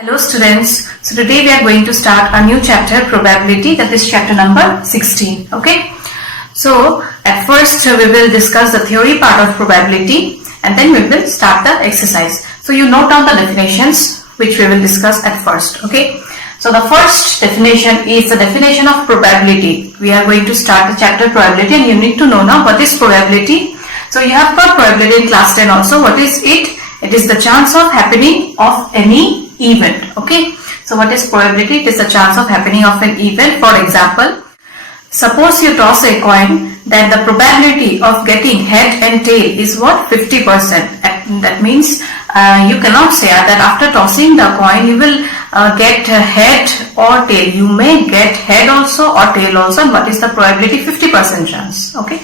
Hello students, so today we are going to start a new chapter, probability, that is chapter number 16, okay. So at first we will discuss the theory part of probability and then we will start the exercise. So you note down the definitions which we will discuss at first, okay. So the first definition is the definition of probability. We are going to start the chapter probability and you need to know now what is probability. So you have got probability in class 10 also. What is it? It is the chance of happening of any event, okay. So what is probability? It is the chance of happening of an event. For example, suppose you toss a coin, then the probability of getting head and tail is what? 50%. That means you cannot say that after tossing the coin you will get head or tail. You may get head also or tail also. And what is the probability? 50% chance, okay.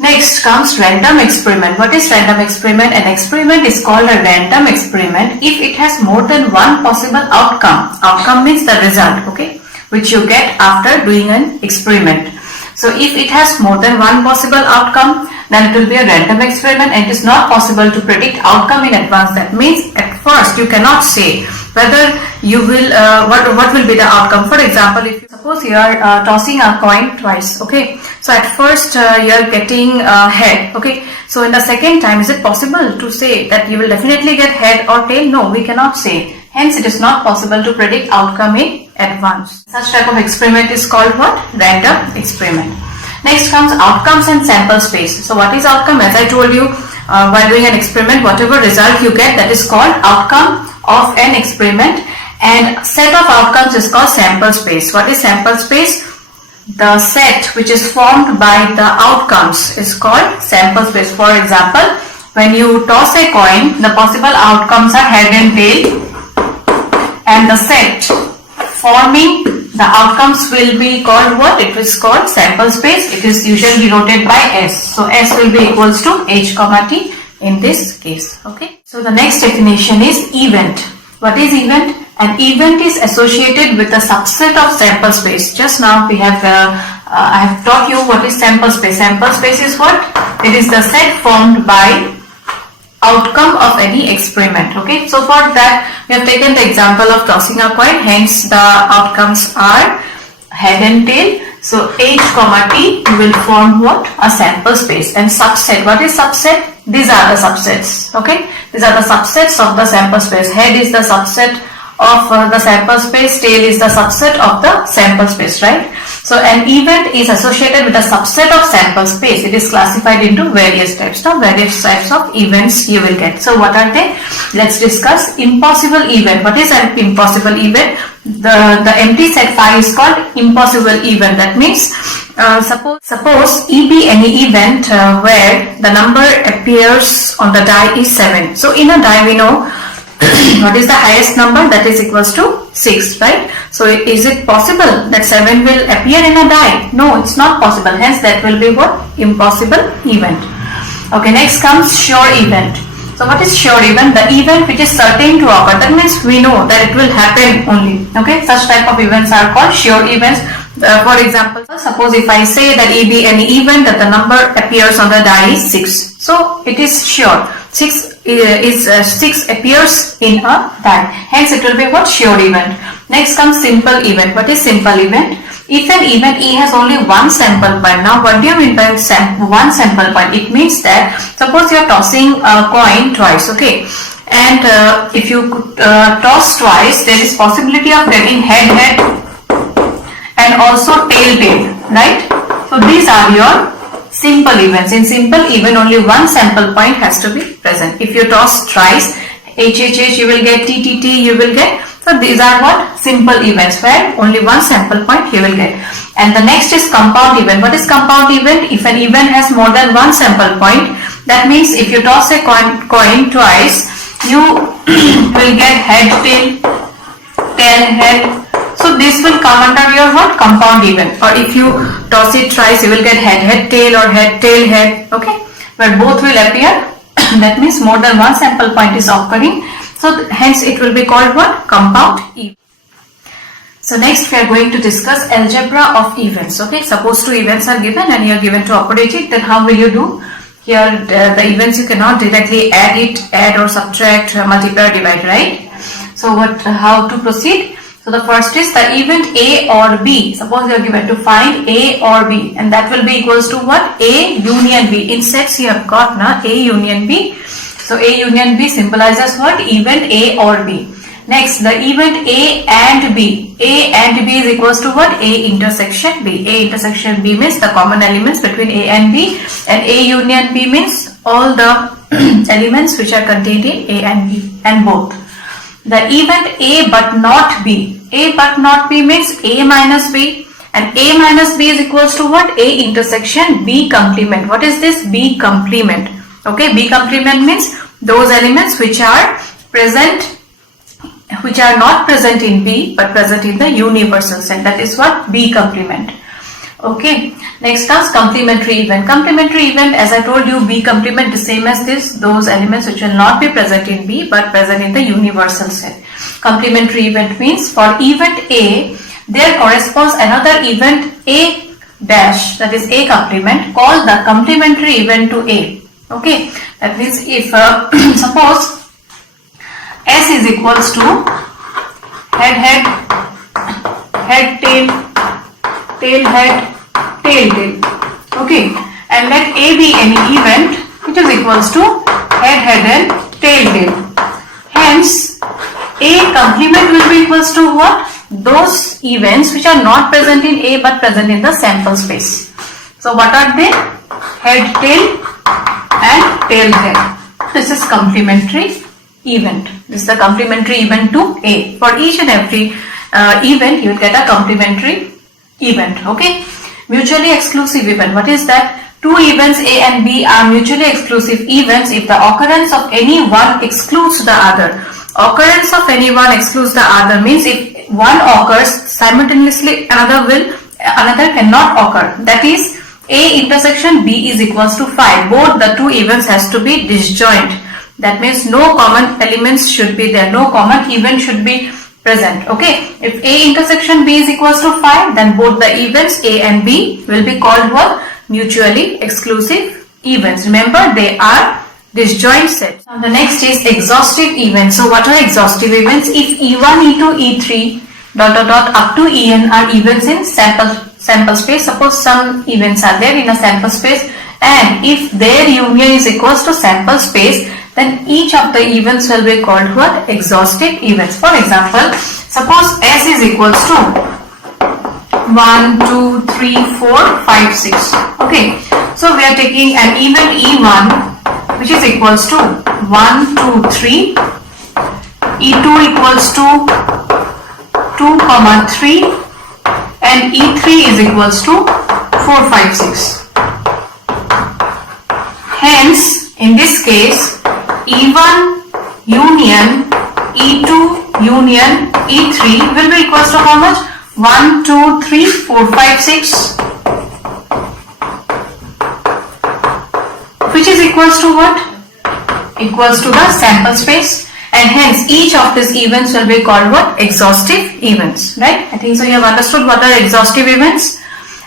Next comes random experiment. What is random experiment? An experiment is called a random experiment if it has more than one possible outcome. Outcome means the result, okay, which you get after doing an experiment. So if it has more than one possible outcome, then it will be a random experiment and it is not possible to predict outcome in advance. That means at first you cannot say whether you will what will be the outcome. For example, if you suppose you are tossing a coin twice, okay, so at first you are getting head, okay, so in the second time is it possible to say that you will definitely get head or tail? No, we cannot say. Hence it is not possible to predict outcome in advance. Such type of experiment is called what? Random experiment. Next comes outcomes and sample space. So what is outcome? As I told you, while doing an experiment, whatever result you get, that is called outcome of an experiment, and set of outcomes is called sample space. What is sample space? The set which is formed by the outcomes is called sample space. For example, when you toss a coin, the possible outcomes are head and tail, and the set forming the outcomes will be called what? It is called sample space. It is usually denoted by S. So S will be equals to H comma T in this case, okay. So the next definition is event. What is event? An event is associated with a subset of sample space. Just now we have I have taught you what is sample space. Sample space is what? It is the set formed by outcome of any experiment, okay. So for that we have taken the example of tossing a coin, hence the outcomes are head and tail. So H comma T will form what? A sample space. And subset, what is subset? These are the subsets, okay. These are the subsets of the sample space. Head is the subset of the sample space, tail is the subset of the sample space, right? So an event is associated with a subset of sample space. It is classified into various types. Now various types of events you will get. So what are they? Let's discuss impossible event. What is an impossible event? The empty set phi is called impossible event. That means suppose E be any event where the number appears on the die is 7. So in a die we know what is the highest number? That is equals to 6, right? So is it possible that 7 will appear in a die? No, it's not possible. Hence that will be what? Impossible event. Okay, next comes sure event. So what is sure event? The event which is certain to occur. That means we know that it will happen only. Okay, such type of events are called sure events. For example, suppose if I say that E be any event that the number appears on the die is 6. So it is sure. 6 appears in a die. Hence it will be what? Sure event. Next comes simple event. What is simple event? If an event E has only one sample point. Now what do you mean by one sample point? It means that suppose you are tossing a coin twice, okay, and if you toss twice, there is possibility of getting head and also tail, right? So these are your simple events. In simple event, only one sample point has to be present. If you toss thrice, H, you will get T, you will get. So these are what? Simple events where only one sample point you will get. And the next is compound event. What is compound event? If an event has more than one sample point, that means if you toss a coin twice, you will get head, tail, head. So this will come under your what? Compound event. Or if you toss it twice, you will get head, tail, or head, tail, head. Okay, where both will appear. That means more than one sample point is occurring. So hence it will be called what? Compound event. So next we are going to discuss algebra of events. Okay, suppose two events are given and you are given to operate it. Then how will you do? Here the events you cannot directly add or subtract, multiply or divide, right? So how to proceed? So the first is the event A or B. Suppose you are given to find A or B, and that will be equals to what? A union B. In sets you have got now A union B. So A union B symbolizes what? Event A or B. Next, the event A and B. A and B is equals to what? A intersection B. A intersection B means the common elements between A and B, and A union B means all the elements which are contained in A and B, and both. The event A but not B. A but not B means A minus B, and A minus B is equals to what? A intersection B complement. What is this? B complement. Okay, B complement means those elements which are present, which are not present in B but present in the universal set. That is what? B complement. Okay, next comes complementary event. Complementary event, as I told you, B complement is same as this, those elements which will not be present in B but present in the universal set. Complementary event means for event A, there corresponds another event A dash, that is A complement, called the complementary event to A. Okay, that means if suppose S is equals to head, head, tail, tail, head, tail, tail. Okay, and let A be any event which is equals to head, and tail, tail. Hence, A complement will be equals to what? Those events which are not present in A but present in the sample space. So what are they? Head, tail, and tail, head. This is complementary event. This is the complementary event to A. For each and every event, you will get a complementary event. Okay. Mutually exclusive event. What is that? Two events A and B are mutually exclusive events if the occurrence of any one excludes the other. Occurrence of any one excludes the other means if one occurs simultaneously, another cannot occur. That is, A intersection B is equals to 5. Both the two events has to be disjoint. That means no common elements should be there. No common event should be present. Okay. If A intersection B is equals to 5, then both the events A and B will be called what? Mutually exclusive events. Remember, they are disjoint sets. Now the next is exhaustive events. So what are exhaustive events? If E1, E2, E3 up to En are events in sample space. Suppose some events are there in a sample space, and if their union is equals to sample space, then each of the events will be called what? Exhaustive events. For example, suppose S is equals to 1, 2, 3, 4, 5, 6. Okay. So we are taking an event E1 which is equals to 1, 2, 3. E2 equals to 2, 3, and E3 is equals to 4, 5, 6. Hence, in this case, E1 union E2 union E3 will be equals to how much? 1, 2, 3, 4, 5, 6, which is equals to what? Equals to the sample space, and hence each of these events will be called what? Exhaustive events, right? I think so you have understood what are exhaustive events.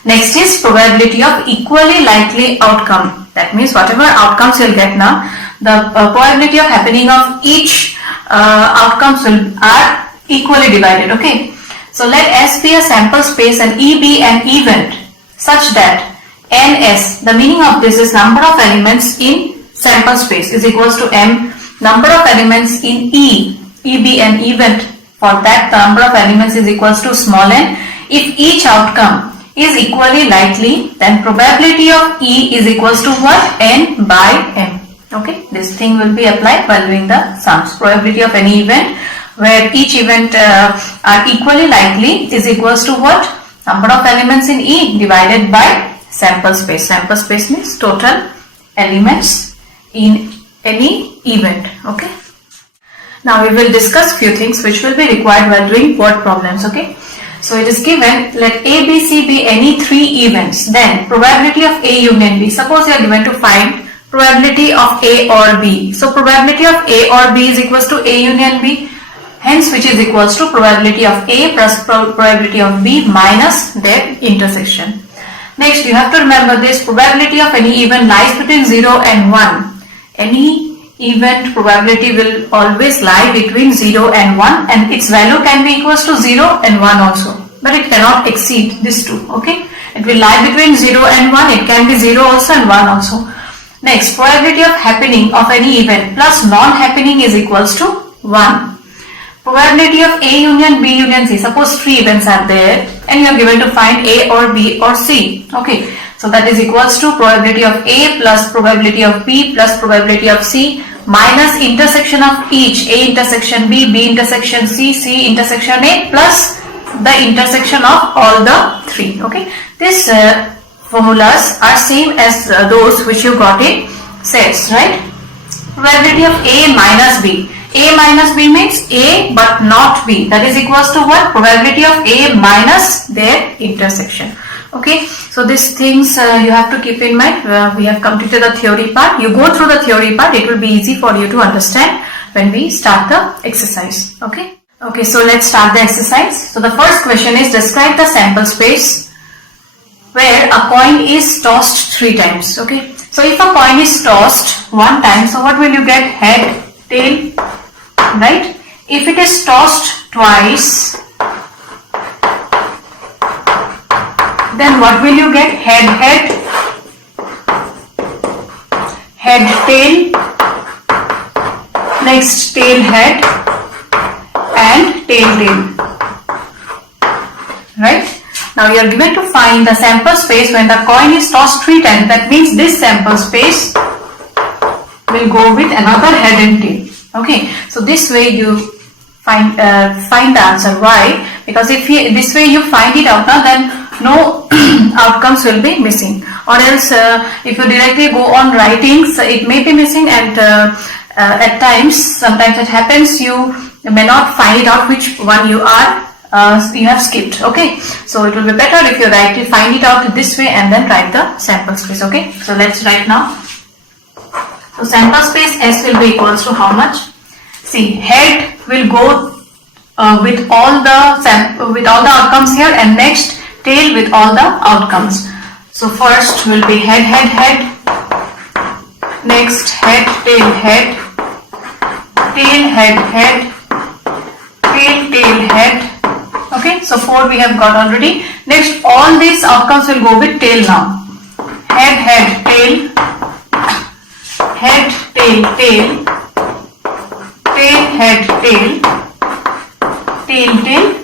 Next is probability of equally likely outcome. That means whatever outcomes you will get now, the probability of happening of each outcomes are equally divided. Okay. So let S be a sample space and E be an event such that NS, the meaning of this is number of elements in sample space, is equals to M number of elements in E be an event. For that, the number of elements is equals to small n. If each outcome is equally likely, then probability of E is equals to what? N by M. Okay, this thing will be applied while doing the sums. Probability of any event where each event are equally likely is equals to what? Number of elements in E divided by sample space. Sample space means total elements in any event. Okay. Now we will discuss few things which will be required while doing word problems. Okay. So it is given, let A, B, C be any three events. Then probability of A union B. Suppose you are given to find probability of A or B. So probability of A or B is equals to A union B. Hence which is equals to probability of A plus probability of B minus their intersection. Next, you have to remember this, probability of any event lies between 0 and 1. Any event probability will always lie between 0 and 1, and its value can be equals to 0 and 1 also, but it cannot exceed these two. Okay, it will lie between 0 and 1. It can be 0 also and 1 also. Next, probability of happening of any event plus non-happening is equals to 1. Probability of A union B union C. Suppose 3 events are there and you are given to find A or B or C. Okay, so that is equals to probability of A plus probability of B plus probability of C minus intersection of each, A intersection B, B intersection C, C intersection A plus the intersection of all the 3. Okay, these formulas are same as those which you got in sets, right? Probability of A minus B. A minus B means A but not B. That is equals to what? Probability of A minus their intersection. Okay, so these things you have to keep in mind. We have completed the theory part. You go through the theory part, it will be easy for you to understand when we start the exercise. Okay, so let's start the exercise. So the first question is, describe the sample space where a coin is tossed 3 times. Okay, so if a coin is tossed 1 time, so what will you get? Head, tail, right? If it is tossed twice, then what will you get? Head, head, head, tail, next tail, head, and tail, tail, right? Now you are given to find the sample space when the coin is tossed 3 times. That means this sample space will go with another head and tail. Okay, so this way you find the answer. Why? Because if this way you find it out now, then no outcomes will be missing. Or else if you directly go on writing, so it may be missing, and at times, sometimes it happens, you may not find it out which one you have skipped. Okay, so it will be better if you find it out this way and then write the sample space. Okay, so let's write now. So sample space S will be equals to how much? See, head will go with all the outcomes here, and next tail with all the outcomes. So first will be head, head, head, next head, tail, head, tail, head, head, tail, tail, head. Okay, so 4 we have got already. Next, all these outcomes will go with tail now. Head, head, tail, head, tail, tail, tail, head, tail, tail, tail, tail.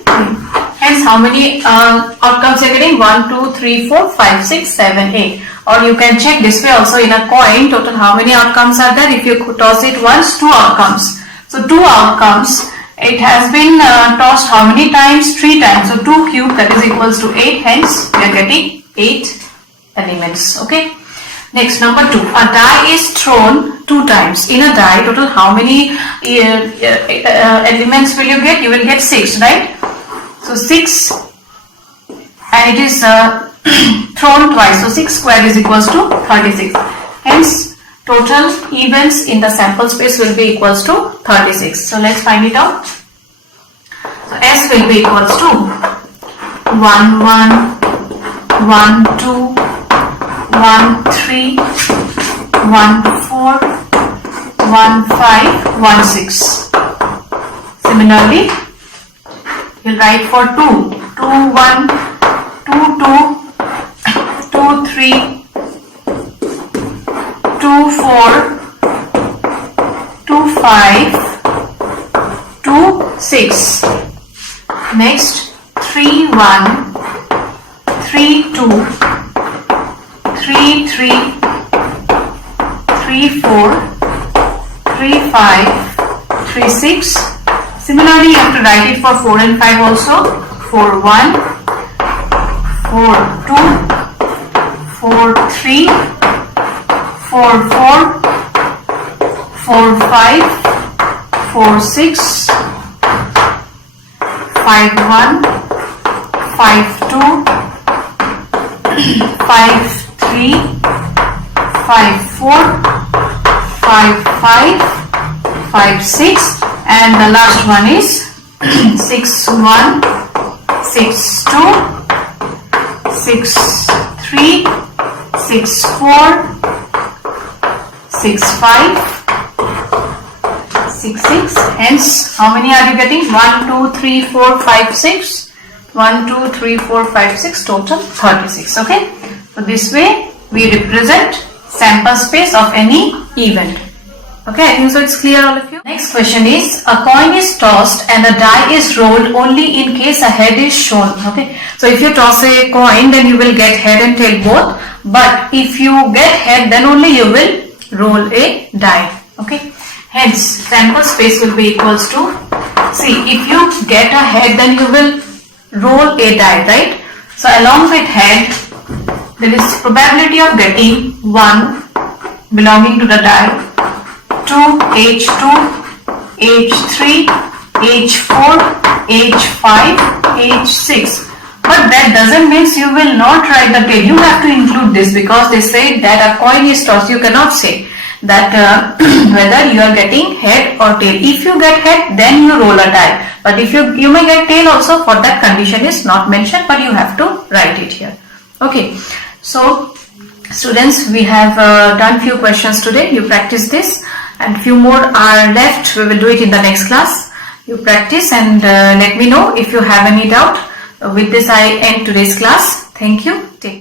Hence, how many outcomes you are getting? 1, 2, 3, 4, 5, 6, 7, 8. Or you can check this way also in a coin, total how many outcomes are there. If you toss it once, 2 outcomes. So 2 outcomes. It has been tossed how many times? 3 times. So 2 cube, that is equals to 8. Hence, we are getting 8 elements. Okay. Next, number 2. A die is thrown 2 times. In a die, total how many elements will you get? You will get 6, right? So 6, and it is thrown twice. So 6 squared is equals to 36. Hence, total events in the sample space will be equals to 36. So let's find it out. So S will be equals to 1, 1, 1, 2, 1, 3, 1, 4, 1, 5, 1, 6. Similarly, we'll write for 2, 2, 1, 2, 2, 2, 3, 2, 4, 2, 5, 2, 6. Next, 3, 1, 3, 2, 3, 3, 3, 4, 3, 5, 3, 6. Similarly, you have to write it for 4 and 5 also. 4, 1, 4, 2, 4, 3, 4, 4, 4, 5, 4, 6, 5, 1, 5, 2, 5, 3, 5, 4, 5, 5, 5, 6, and the last one is 6, 1, 6, 2, 6, 3, 6, 4, 6, 5, 6, 6. Hence, how many are you getting? 1, 2, 3, 4, 5, 6. 1, 2, 3, 4, 5, 6. Total 36. Okay. So this way we represent sample space of any event. Okay, I think so it's clear all of you. Next question is, a coin is tossed and a die is rolled only in case a head is shown. Okay, so if you toss a coin, then you will get head and tail both. But if you get head, then only you will roll a die. Okay, hence sample space will be equals to, see, if you get a head, then you will roll a die, right? So along with head, there is probability of getting 1 belonging to the die, 2, H2, H3, H4, H5, H6. But that doesn't mean you will not write the tail. You have to include this because they say that a coin is tossed. You cannot say that whether you are getting head or tail. If you get head, then you roll a die. But if you may get tail also, for that condition is not mentioned, but you have to write it here. Okay. So students, we have done few questions today. You practice this, and few more are left. We will do it in the next class. You practice and let me know if you have any doubt. With this, I end today's class. Thank you. Take care.